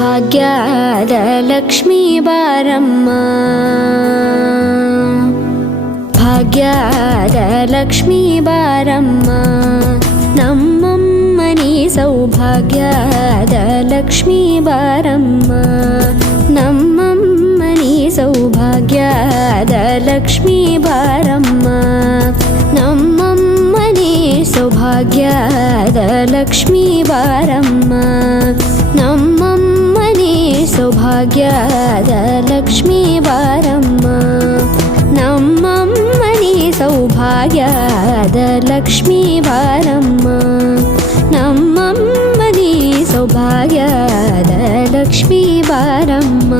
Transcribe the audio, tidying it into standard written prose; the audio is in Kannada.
ಸೌಭಾಗ್ಯದ ಲಕ್ಷ್ಮೀ ಬಾರಮ್ಮ ಭಾಗ್ಯದ ಲಕ್ಷ್ಮೀ ಬಾರಮ್ಮ ನಮ್ಮಮ್ಮನಿ ಸೌಭಾಗ್ಯದ ಲಕ್ಷ್ಮೀ ಬಾರಮ್ಮ ನಮ್ಮಮ್ಮನಿ ಸೌಭಾಗ್ಯದ ಲಕ್ಷ್ಮೀ ಬಾರಮ್ಮ ನಮ್ಮಮ್ಮನಿ ಸೌಭಾಗ್ಯದ ಲಕ್ಷ್ಮೀ ಬಾರಮ್ಮ ನಮ್ಮಮ್ಮನಿ ಸೌಭಾಗ್ಯದ ಲಕ್ಷ್ಮೀ ಬಾರಮ್ಮ ನಮ್ಮಮ್ಮನಿ ಸೌಭಾಗ್ಯದ ಲಕ್ಷ್ಮೀ ಬಾರಮ್ಮ ನಮ್ಮಮ್ಮನಿ ಸೌಭಾಗ್ಯದ ಲಕ್ಷ್ಮೀ ಬಾರಮ್ಮ